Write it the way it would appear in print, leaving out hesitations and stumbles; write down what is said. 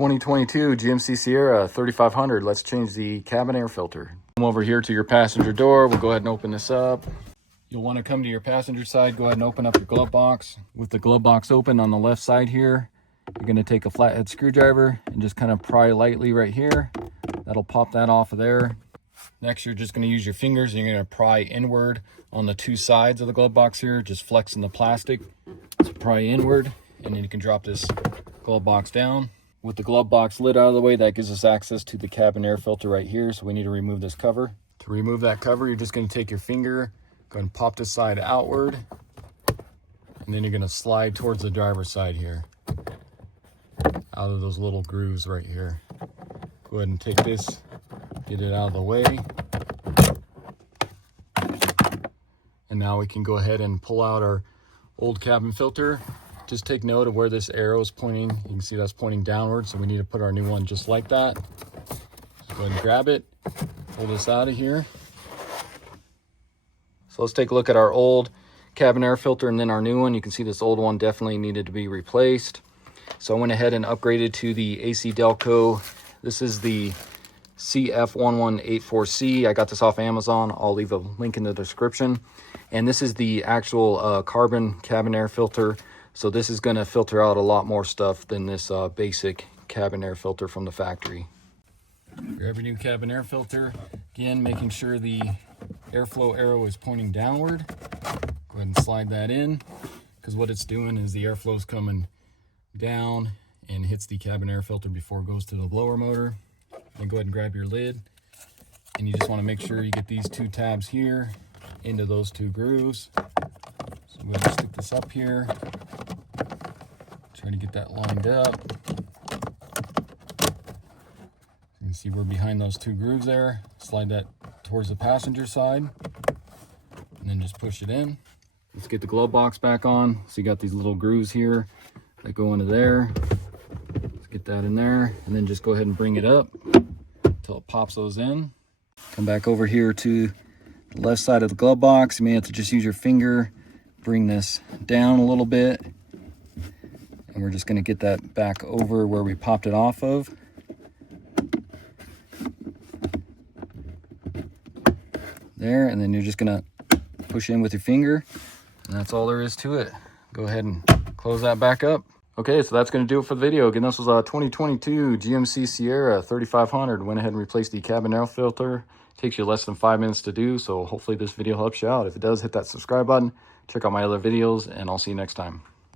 2022 GMC Sierra 3500. Let's change the cabin air filter. Come over here to your passenger door. We'll go ahead and open this up. You'll want to come to your passenger side. Go ahead and open up your glove box. With the glove box open on the left side here, you're going to take a flathead screwdriver and just kind of pry lightly right here. That'll pop that off of there. Next, you're just going to use your fingers and you're going to pry inward on the two sides of the glove box here, just flexing the plastic. So pry inward, and then you can drop this glove box down. With the glove box lid out of the way, that gives us access to the cabin air filter right here. So we need to remove this cover. To remove that cover, you're just going to take your finger, go ahead and pop this side outward, and then you're going to slide towards the driver's side here, out of those little grooves right here. Go ahead and take this, get it out of the way. And now we can go ahead and pull out our old cabin filter. Just take note of where this arrow is pointing. You can see that's pointing downward, so we need to put our new one just like that. Go ahead and grab it, pull this out of here. So let's take a look at our old cabin air filter and then our new one. You can see this old one definitely needed to be replaced. So I went ahead and upgraded to the acdelco. This is the CF1184C. I got this off Amazon. I'll leave a link in the description. And this is the actual carbon cabin air filter. So this is going to filter out a lot more stuff than this basic cabin air filter from the factory. Grab your new cabin air filter. Again, making sure the airflow arrow is pointing downward. Go ahead and slide that in, because what it's doing is the airflow is coming down and hits the cabin air filter before it goes to the blower motor. Then go ahead and grab your lid, and you just want to make sure you get these two tabs here into those two grooves. So I'm going to stick this up here, try to get that lined up. You can see we're behind those two grooves there. Slide that towards the passenger side, and then just push it in. Let's get the glove box back on. So you got these little grooves here that go into there. Let's get that in there, and then just go ahead and bring it up until it pops those in. Come back over here to the left side of the glove box. You may have to just use your finger, bring this down a little bit, and we're just going to get that back over where we popped it off of. There, and then you're just going to push in with your finger, and that's all there is to it. Go ahead and close that back up. Okay, so that's going to do it for the video. Again, this was a 2022 GMC Sierra 3500. Went ahead and replaced the cabin air filter. Takes you less than 5 minutes to do, so hopefully this video helps you out. If it does, hit that subscribe button. Check out my other videos, and I'll see you next time.